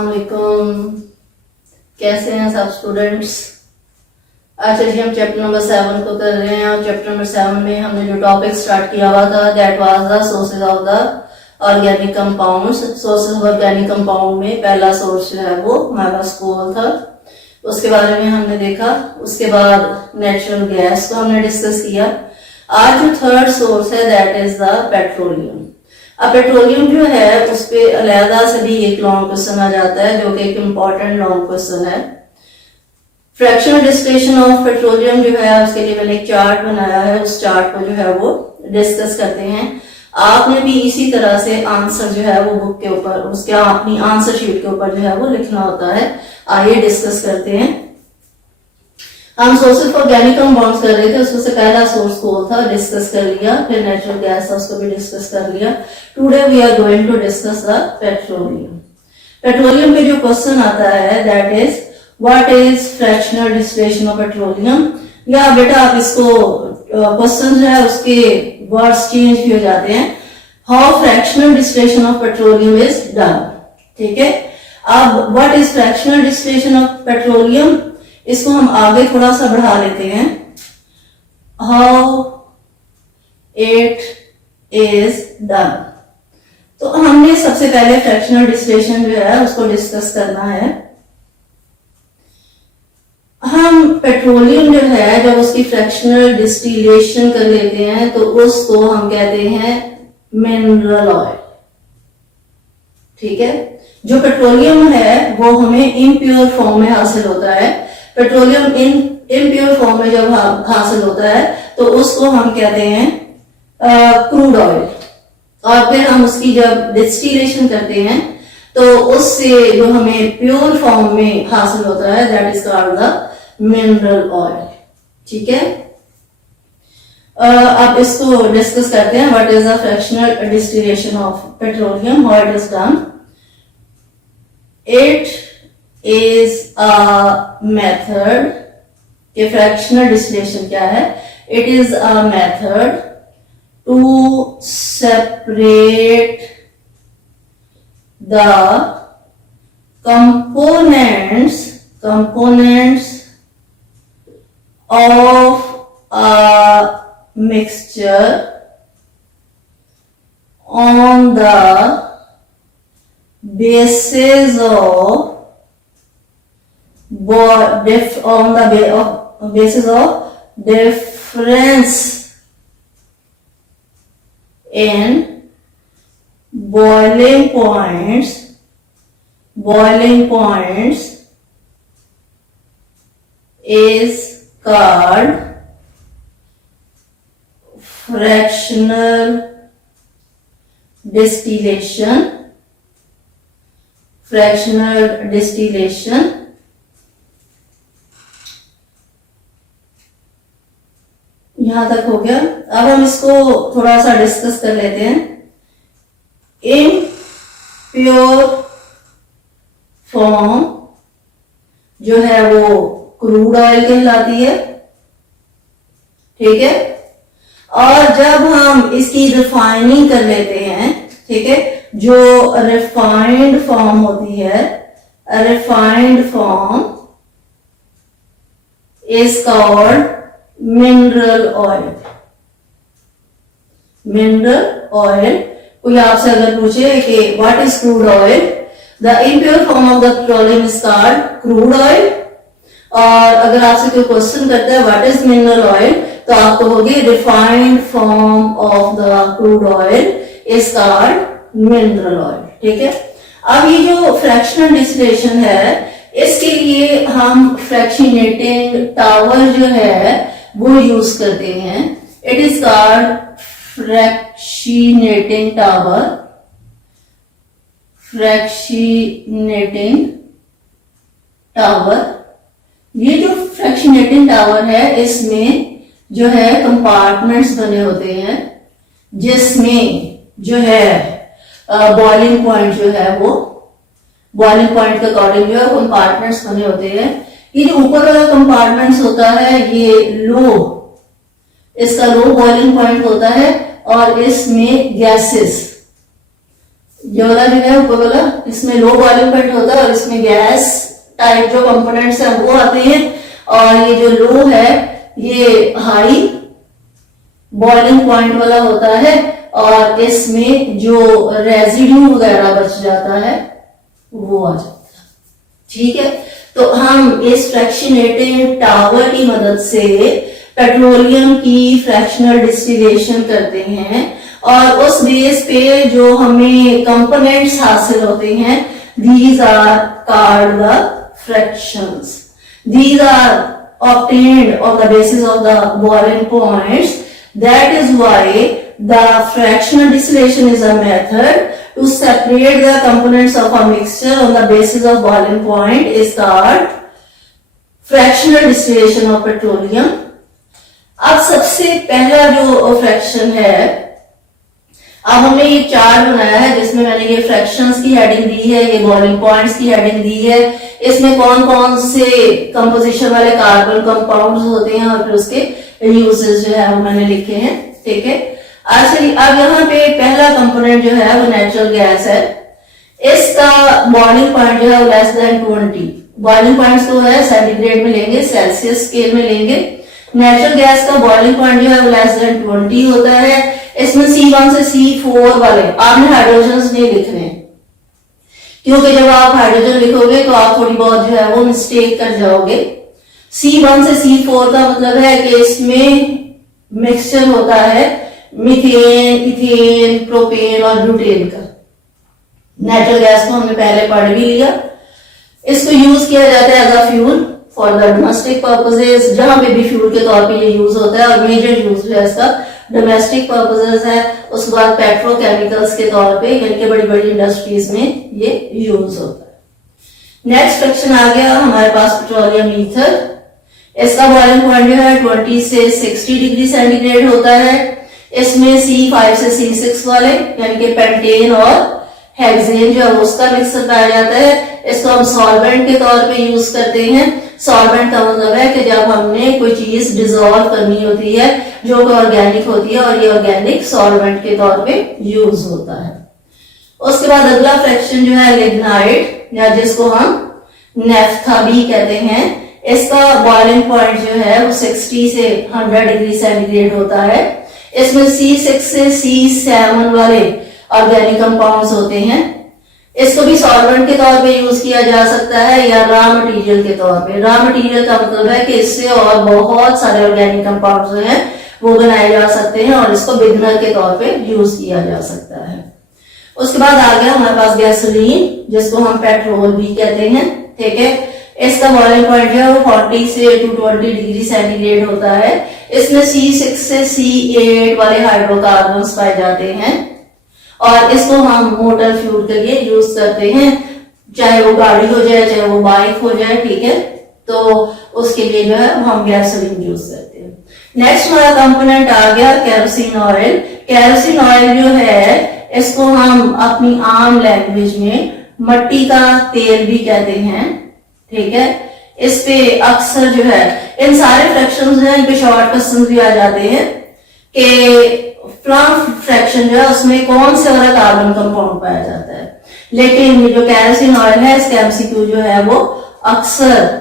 अस्सलाम वालेकुम। कैसे हैं सब स्टूडेंट्स। आज जी हम चैप्टर नंबर 7 को कर रहे हैं और चैप्टर नंबर 7 में हमने जो टॉपिक स्टार्ट किया हुआ था that was the sources of the organic compounds. Sources of organic compound में पहला सोर्स जो है वो हमारा कोल था, उसके बारे में हमने देखा। उसके बाद नेचुरल गैस को हमने डिस्कस किया। आज जो थर्ड सोर्स है दैट इज द पेट्रोलियम। अब पेट्रोलियम जो है उस पे अलहदा से भी एक लॉन्ग क्वेश्चन आ जाता है जो कि एक इम्पॉर्टेंट लॉन्ग क्वेश्चन है। फ्रैक्शनल डिस्टिलेशन ऑफ पेट्रोलियम जो है उसके लिए मैंने एक चार्ट बनाया है, उस चार्ट को जो है वो डिस्कस करते हैं। आपने भी इसी तरह से आंसर जो है वो बुक के ऊपर उसके अपनी आंसर शीट के ऊपर जो है वो लिखना होता है। आइए डिस्कस करते हैं। हम सोर्सेज फॉर ऑर्गेनिक कंपाउंड्स कर रहे थे, उसमें से पहला सोर्स कोल था, डिस्कस कर लिया। फिर नेचुरल गैस था, उसको भी डिस्कस कर लिया। Today we are going to discuss the petroleum. Petroleum पे जो क्वेश्चन आता है that is what is fractional distillation of petroleum. या बेटा आप इसको क्वेश्चन जो है उसके वर्ड्स चेंज भी हो जाते हैं। How fractional distillation of petroleum is done. ठीक है, अब what is fractional distillation of petroleum, इसको हम आगे थोड़ा सा बढ़ा लेते हैं। How it is done. तो हमने सबसे पहले फ्रैक्शनल डिस्टिलेशन जो है उसको डिस्कस करना है। हम पेट्रोलियम जो है जब उसकी फ्रैक्शनल डिस्टिलेशन कर लेते हैं तो उसको हम कहते हैं मिनरल ऑयल। ठीक है, जो पेट्रोलियम है वो हमें इम्प्योर फॉर्म में हासिल होता है। पेट्रोलियम इम्प्योर फॉर्म में जब हासिल होता है तो उसको हम कहते हैं क्रूड ऑयल। और फिर हम उसकी जब डिस्टिलेशन करते हैं तो उससे जो हमें प्योर फॉर्म में हासिल होता है that is called the mineral oil. ठीक है, अब इसको डिस्कस करते हैं। What is the fractional distillation of petroleum, how it is done. It is a method कि fractional distillation क्या है। It is a method to separate the components of a mixture on the basis of basis of difference in boiling points is called fractional distillation। यहां तक हो गया। अब हम इसको थोड़ा सा डिस्कस कर लेते हैं। इन प्योर फॉर्म जो है वो क्रूड ऑयल कहलाती है। ठीक है, और जब हम इसकी रिफाइनिंग कर लेते हैं, ठीक है, जो रिफाइंड फॉर्म होती है, refined form is called mineral oil. कोई आपसे अगर पूछे कि what is crude oil, the impure form of the petroleum is called crude oil. और अगर आपसे कोई क्वेश्चन करता है व्हाट इज मिनरल ऑयल तो आप कहोगे refined form of the crude oil is called mineral oil. ठीक है, अब ये जो फ्रैक्शनल डिस्टिलेशन है इसके लिए हम फ्रैक्शनेटिंग टावर जो है वो यूज करते हैं। It is called fractionating tower. ये जो फ्रैक्शनेटिंग टावर है इसमें जो है कंपार्टमेंट्स बने होते हैं जिसमें जो है बॉइलिंग पॉइंट जो है वो बॉइलिंग पॉइंट के अकॉर्डिंग जो है कंपार्टमेंट्स बने होते हैं। ये जो ऊपर वाला कंपार्टमेंट्स होता है ये इसका लो बॉइलिंग पॉइंट होता है और इसमें गैसेस ये वाला जो है ऊपर वाला, इसमें लो बॉइलिंग पॉइंट होता है और इसमें गैस टाइप जो कंपोनेंट्स हैं वो आते हैं, और ये जो लो है ये हाई बॉइलिंग पॉइंट वाला होता है, और इसमें जो रेजिड्यू वगैरह बच जाता है वो आ जाता है। ठीक है, तो हम इस फ्रैक्शनेटेड टावर की मदद से पेट्रोलियम की फ्रैक्शनल डिस्टिलेशन करते हैं, और उस बेस पे जो हमें कंपोनेंट्स हासिल होते हैं, these are called the fractions. These are obtained on the basis of the boiling points. That is why the fractional distillation is a method to separate the components of a mixture on the basis of boiling point is called fractional distillation of petroleum. अब सबसे पहला जो fraction है, अब हमने ये chart बनाया है जिसमें मैंने ये फ्रैक्शंस की हेडिंग दी है, ये बॉइलिंग पॉइंट्स की हेडिंग दी है, इसमें कौन कौन से कंपोजिशन वाले कार्बन कंपाउंड्स होते हैं और फिर उसके यूजेस जो है वो मैंने लिखे हैं। ठीक है, अच्छा अब यहाँ पे पहला कंपोनेंट जो है वो नेचुरल गैस है। इसका बॉइलिंग पॉइंट जो है वो लेस देन 20, बॉइलिंग पॉइंट्स तो है सेंटीग्रेड में लेंगे, सेल्सियस स्केल में लेंगे। नेचुरल गैस का बॉइलिंग पॉइंट जो है वो लेस देन 20 होता है। इसमें C1 से C4 वाले आपने हाइड्रोजन नहीं लिखने, क्योंकि जब आप हाइड्रोजन लिखोगे तो आप थोड़ी बहुत जो है वो मिस्टेक कर जाओगे। C1 से C4 का मतलब है कि इसमें मिक्सचर होता है मीथेन, इथेन, प्रोपेन और ब्यूटेन का। नेचुरल गैस को हमने पहले पढ़ भी लिया। इसको यूज किया जाता है as a fuel for the domestic purposes, जहां पे भी फ्यूल के तौर पे ये यूज होता है, और मेजर यूज जो है इसका डोमेस्टिक पर्पसेस है। उसके बाद पेट्रोकेमिकल्स के तौर पे, यानी कि बड़ी बड़ी इंडस्ट्रीज में ये यूज होता है। नेक्स्ट फ्रैक्शन आ गया हमारे पास पेट्रोलियम ईथर। इसका बॉइलिंग पॉइंट जो है 20 से 60 डिग्री सेंटीग्रेड होता है। इसमें C5 से C6 वाले यानी कि पेंटेन और हेक्सेन जो है उसका मिक्सर पाया जाता है। इसको हम सॉल्वेंट के तौर पे यूज करते हैं। सॉल्वेंट का मतलब है कि जब हमने कोई चीज डिसॉल्व करनी होती है जो कि ऑर्गेनिक होती है, और ये ऑर्गेनिक सॉल्वेंट के तौर पे यूज होता है। उसके बाद अगला फ्रैक्शन जो है लिग्नाइट, या जिसको हम नेफ्था भी कहते हैं। इसका बॉइलिंग पॉइंट जो है वो 60 से 100 डिग्री सेंटीग्रेड होता है। इसमें C6 से C7 वाले ऑर्गेनिक कंपाउंड्स होते हैं। इसको भी सॉल्वेंट के तौर पे यूज किया जा सकता है या रॉ मटेरियल के तौर पे। रॉ मटेरियल का मतलब है कि इससे और बहुत सारे ऑर्गेनिक कंपाउंड्स जो हैं वो बनाए जा सकते हैं, और इसको बिगनर के तौर पे यूज किया जा सकता है। उसके बाद आ गया हमारे पास गैसोलीन, जिसको हम पेट्रोल भी कहते हैं। ठीक है, इसका बॉइलिंग पॉइंट जो है वो 40 से 220 डिग्री सेंटीग्रेड होता है। इसमें C6 से C8 वाले हाइड्रोकार्बन्स पाए जाते हैं, और इसको हम मोटर फ्यूल के लिए यूज करते हैं, चाहे वो गाड़ी हो जाए चाहे वो बाइक हो जाए। ठीक है, तो उसके लिए जो है हम गैसोलीन यूज करते हैं। नेक्स्ट हमारा कंपोनेंट आ गया केरोसिन ऑयल। केरोसिन ऑयल जो है इसको हम अपनी आम लैंग्वेज में मट्टी का तेल भी कहते हैं। ठीक है, इस पे अक्सर जो है इन सारे फ्रैक्शंस जो है इन पे शॉर्ट क्वेश्चंस भी आ जाते हैं कि फ्रैक्शन जो है उसमें कौन से वाला कार्बन कंपाउंड पाया जाता है। लेकिन ये जो केरोसिन ऑयल है इसका एमसीक्यू जो है वो अक्सर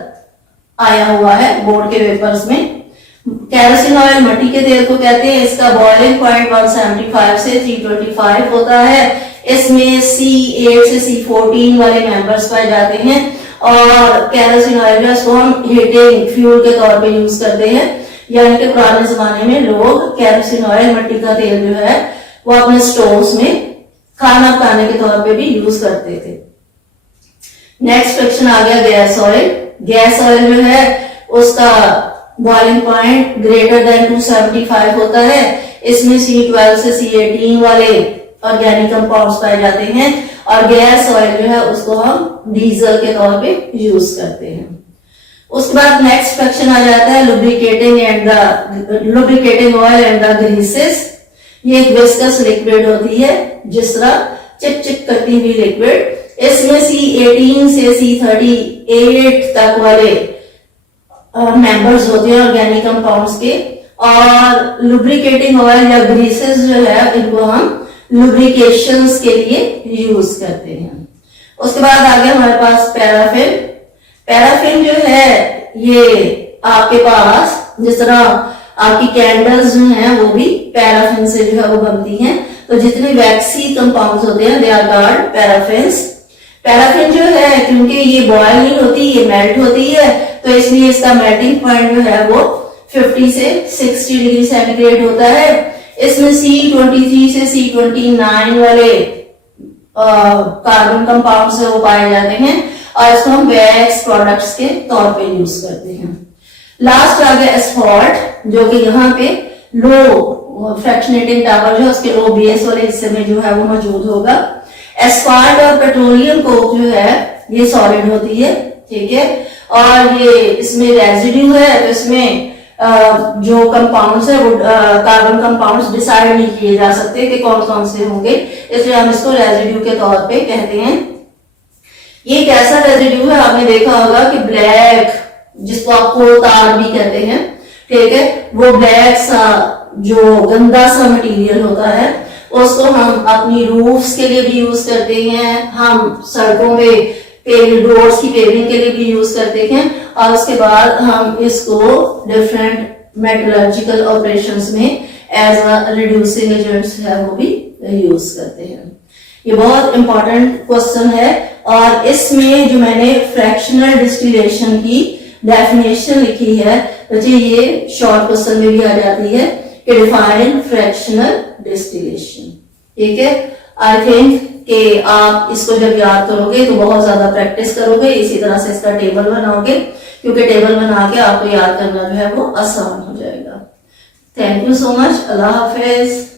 आया हुआ है बोर्ड के पेपर्स में। केरोसिन ऑयल मट्टी के तेल को कहते हैं। इसका बॉइलिंग पॉइंट 175 से 325 होता है। इसमें C8 से C14 वाले मेंबर्स पाए जाते हैं, और केरोसिन ऑयल जो इसको हम हीटिंग फ्यूल के तौर पे यूज करते हैं। यानी कि पुराने जमाने में लोग केरोसिन ऑयल मट्टी का तेल जो है वो अपने स्टोव्स में खाना पकाने के तौर पे भी यूज करते थे। नेक्स्ट फ्रैक्शन आ गया गैस ऑयल। गैस ऑयल जो है उसका बॉइलिंग पॉइंट ग्रेटर देन 275 होता है। इसमें C12 से C18 वाले ऑर्गेनिक कंपाउंड्स पाए जाते हैं, और गैस ऑयल जो है उसको हम डीजल के तौर पे यूज करते हैं। उसके बाद नेक्स्ट फ्रैक्शन आ जाता है लुब्रिकेटिंग ऑयल एंड द ग्रीसेस। ये एक विस्कस लिक्विड होती है, जिस तरह चिप करती हुई लिक्विड। इसमें C18 से C38 तक वाले मेंबर्स होते हैं ऑर्गेनिक कंपाउंड्स के, और लुब्रिकेटिंग ऑयल या ग्रीसेस जो है इनको हम लुब्रिकेशंस के लिए यूज करते हैं। उसके बाद आ गया हमारे पास पैराफिन। पैराफिन जो है ये आपके पास जिस तरह आपकी कैंडल्स जो हैं वो भी पैराफिन से जो है वो बनती हैं। तो जितने वैक्सी कंपाउंड्स होते हैं they are called paraffins. Paraffin जो है क्योंकि ये बॉयल नहीं होती, ये मेल्ट होती है, तो इसलिए इसका मेल्टिंग पॉइंट जो है वो 50 से 60 डिग्री सेंटीग्रेड होता है। इसमें C23 से C29 वाले कार्बन कंपाउंड से वो पाए जाते हैं और इसको हम वैक्स प्रोडक्ट्स के तौर पे यूज करते हैं। लास्ट आ गया एस्फॉल्ट, जो कि यहाँ पे लो फ्रैक्शनेटिंग टावर जो है उसके लो बेस वाले हिस्से में जो है वो मौजूद होगा। एस्फॉल्ट और पेट्रोलियम कोक जो है ये सॉलिड होती है, ठीक है, और ये इसमें रेजिड्यू है, तो इसमें जो कंपाउंड्स है वो कार्बन कंपाउंड्स डिसाइड नहीं किए जा सकते कि कौन कौन से होंगे, इसलिए हम इसको रेजिड्यू के तौर पे कहते हैं। ये कैसा रेजिड्यू है, आपने देखा होगा कि ब्लैक, जिसको आप कोल तार भी कहते हैं, ठीक है, वो ब्लैक सा जो गंदा सा मटेरियल होता है उसको हम अपनी रूफ्स के लिए भी यूज करते हैं, हम सड़कों पे रोड्स की पेविंग के लिए भी यूज करते हैं, और उसके बाद हम इसको डिफरेंट मेटलर्जिकल ऑपरेशंस में एज अ रिड्यूसिंग एजेंट्स है वो भी यूज करते हैं। ये बहुत इंपॉर्टेंट क्वेश्चन है और इसमें जो मैंने फ्रैक्शनल डिस्टिलेशन की डेफिनेशन लिखी है, बच्चे ये शॉर्ट क्वेश्चन में भी आ जाती है कि डिफाइन फ्रैक्शनल डिस्टिलेशन, ठीक है। आई थिंक कि आप इसको जब याद करोगे तो बहुत ज्यादा प्रैक्टिस करोगे, इसी तरह से इसका टेबल बनाओगे, क्योंकि टेबल बना के आपको याद करना जो है वो आसान हो जाएगा। Thank you so much. Allah Hafiz.